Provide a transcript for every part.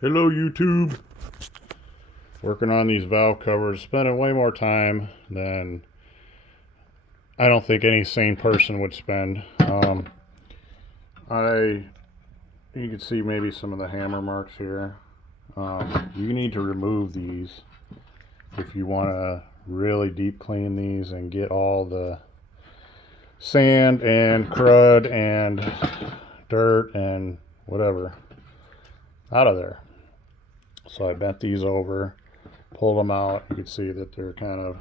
Hello YouTube. Working on these valve covers, spending way more time than I don't think any sane person would spend. You can see maybe some of the hammer marks here. You need to remove these if you want to really deep clean these and get all the sand and crud and dirt and whatever out of there. So I bent these over, pulled them out. You can see that they're kind of,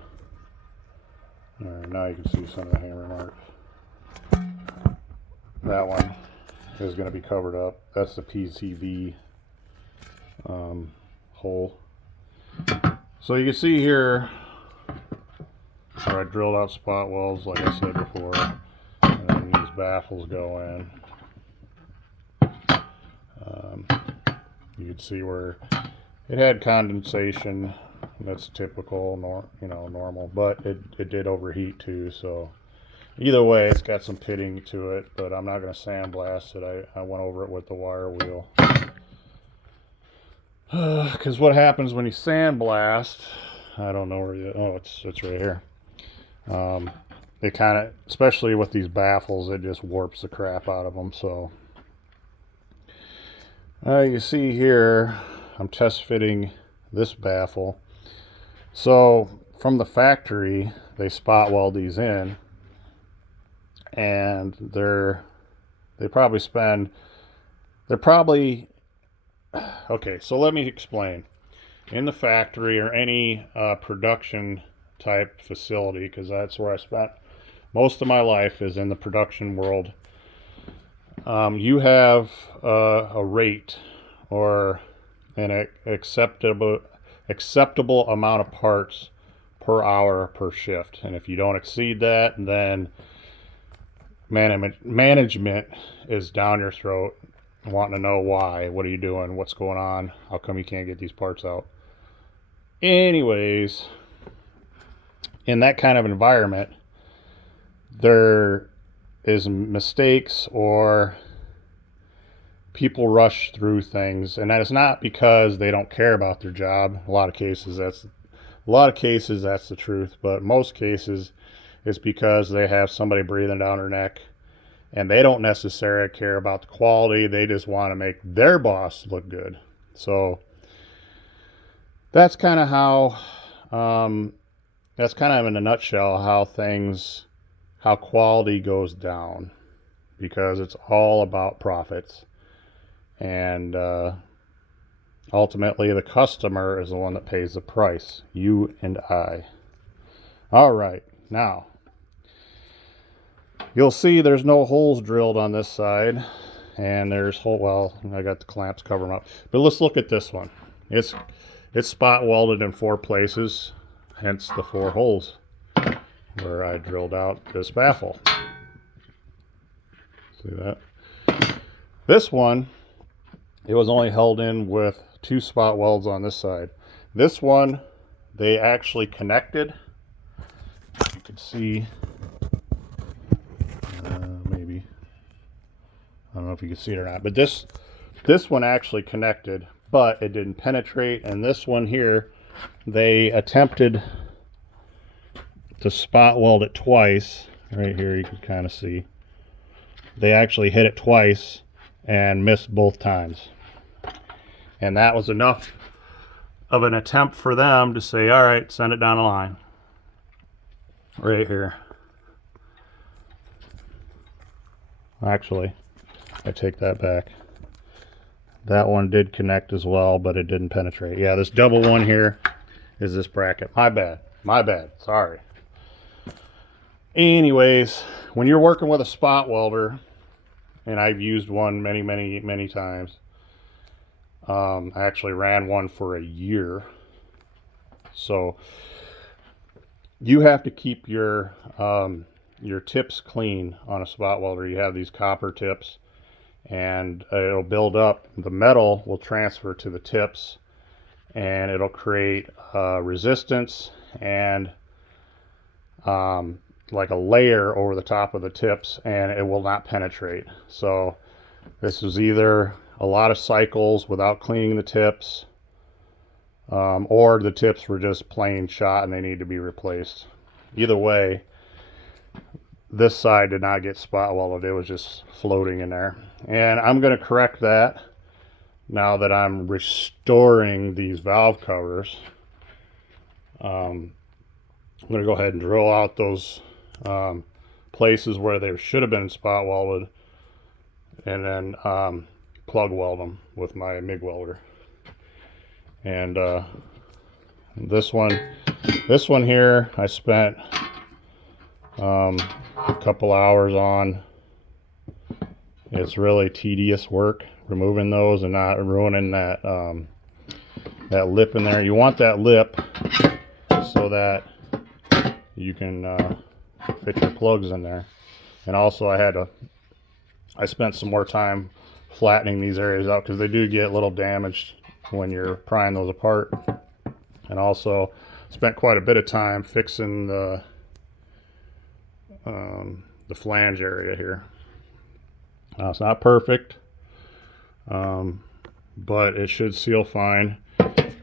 now you can see some of the hammer marks. That one is going to be covered up. That's the PCV hole. So you can see here where I drilled out spot welds, like I said before, and then these baffles go in. You can see where it had condensation. That's typical, normal, but it did overheat too. So either way, it's got some pitting to it, but I'm not going to sandblast it. I went over it with the wire wheel. Because what happens when you sandblast, I don't know where it's right here. It kind of, especially with these baffles, it just warps the crap out of them. So you see here, I'm test fitting this baffle. So from the factory, they spot weld these in, and they're probably okay. So let me explain. In the factory or any production type facility, because that's where I spent most of my life, is in the production world. You have a rate or an acceptable amount of parts per hour per shift, and if you don't exceed that, then management is down your throat wanting to know why. What are you doing? What's going on? How come you can't get these parts out? Anyways, in that kind of environment, there is mistakes or people rush through things, and that is not because they don't care about their job. A lot of cases that's the truth, but most cases it's because they have somebody breathing down their neck, and they don't necessarily care about the quality. They just want to make their boss look good. So that's kind of how that's kind of in a nutshell how quality goes down, because it's all about profits. And ultimately, the customer is the one that pays the price, you and I. All right, now, you'll see there's no holes drilled on this side, and well, I got the clamps covering up. But let's look at this one. It's spot welded in 4 places, hence the 4 holes where I drilled out this baffle. See that? This one, it was only held in with 2 spot welds on this side. This one, they actually connected. You can see, maybe, I don't know if you can see it or not, but this one actually connected, but it didn't penetrate. And this one here, they attempted to spot weld it twice. Right here you can kind of see. They actually hit it twice and missed both times. And that was enough of an attempt for them to say, all right, send it down the line. Right here. Actually, I take that back. That one did connect as well, but it didn't penetrate. Yeah, this double one here is this bracket. My bad, sorry. Anyways, when you're working with a spot welder, and I've used one many times, I actually ran one for a year. So you have to keep your tips clean on a spot welder. You have these copper tips, and it'll build up. The metal will transfer to the tips, and it'll create resistance and like a layer over the top of the tips, and it will not penetrate. So this was either a lot of cycles without cleaning the tips, or the tips were just plain shot and they need to be replaced. Either way, this side did not get spot welded. It was just floating in there. And I'm going to correct that now that I'm restoring these valve covers. I'm going to go ahead and drill out those places where they should have been spot welded, and then plug weld them with my MIG welder. And this one here I spent a couple hours on. It's really tedious work removing those and not ruining that that lip in there. You want that lip so that you can fit your plugs in there. And also I spent some more time flattening these areas out because they do get a little damaged when you're prying those apart. And also spent quite a bit of time fixing the flange area here. Now, it's not perfect, but it should seal fine.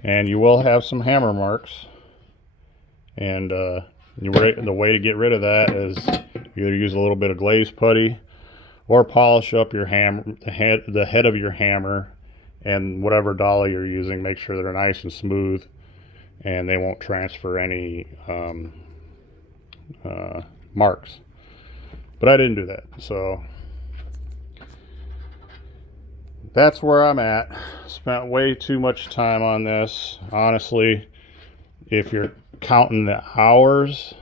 And you will have some hammer marks. And the way to get rid of that is either use a little bit of glaze putty or polish up your hammer, the head of your hammer, and whatever dolly you're using, make sure they're nice and smooth and they won't transfer any marks. But I didn't do that, so that's where I'm at. Spent way too much time on this. Honestly, if you're counting the hours,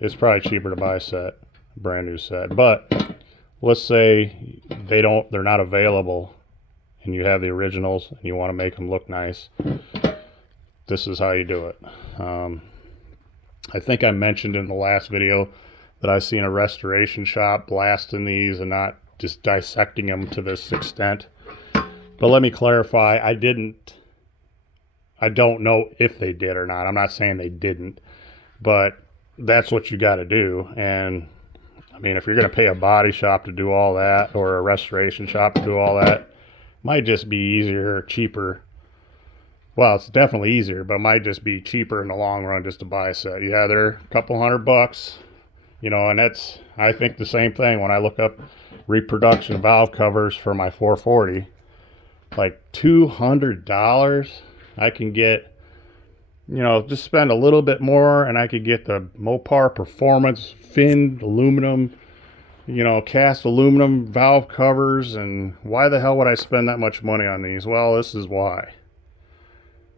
it's probably cheaper to buy a set, a brand new set. But let's say they're not available and you have the originals and you want to make them look nice. This is how you do it. I think I mentioned in the last video that I've seen a restoration shop blasting these and not just dissecting them to this extent. But let me clarify, I don't know if they did or not. I'm not saying they didn't, but that's what you got to do. And I mean, if you're going to pay a body shop to do all that, or a restoration shop to do all that, it might just be easier, cheaper. Well, it's definitely easier, but it might just be cheaper in the long run just to buy a set. Yeah, they're a couple $100, you know, and I think the same thing when I look up reproduction valve covers for my 440, like $200. I can get, you know, just spend a little bit more and I could get the Mopar Performance finned aluminum, you know, cast aluminum valve covers. And why the hell would I spend that much money on these? Well, this is why.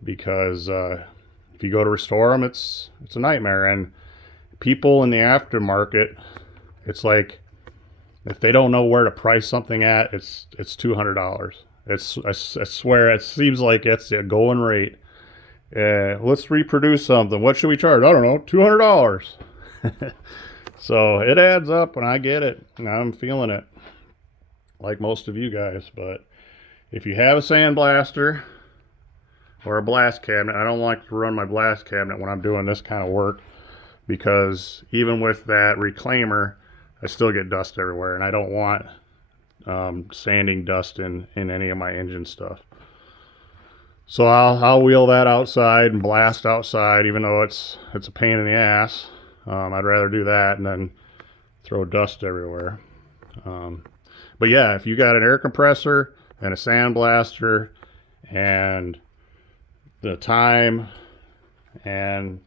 Because if you go to restore them, it's a nightmare. And people in the aftermarket, it's like, if they don't know where to price something at, it's $200. I swear, it seems like it's the going rate. Let's reproduce something. What should we charge? I don't know, $200. So it adds up, and I get it, and I'm feeling it, like most of you guys. But if you have a sandblaster or a blast cabinet, I don't like to run my blast cabinet when I'm doing this kind of work, because even with that reclaimer, I still get dust everywhere, and I don't want sanding dust in any of my engine stuff. So I'll wheel that outside and blast outside, even though it's a pain in the ass. I'd rather do that and then throw dust everywhere. But yeah, if you got an air compressor and a sandblaster and the time and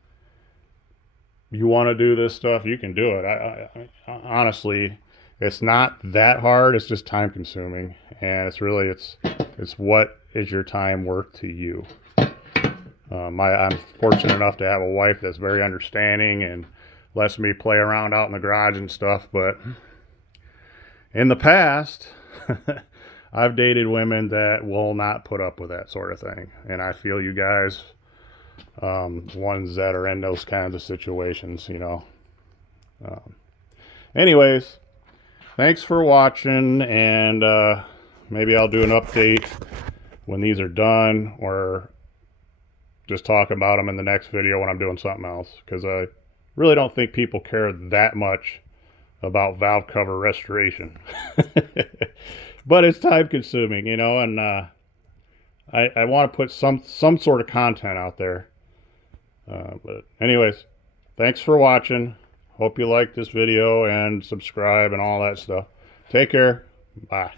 you want to do this stuff, you can do it. I honestly, it's not that hard. It's just time consuming, and it's what is your time worth to you. I'm fortunate enough to have a wife that's very understanding and lets me play around out in the garage and stuff. But in the past, I've dated women that will not put up with that sort of thing, and I feel you guys, ones that are in those kinds of situations, you know. Anyways, thanks for watching, and maybe I'll do an update when these are done, or just talk about them in the next video when I'm doing something else, because I really don't think people care that much about valve cover restoration. but it's time consuming, you know, and I want to put some sort of content out there. But anyways, thanks for watching. Hope you like this video and subscribe and all that stuff. Take care. Bye.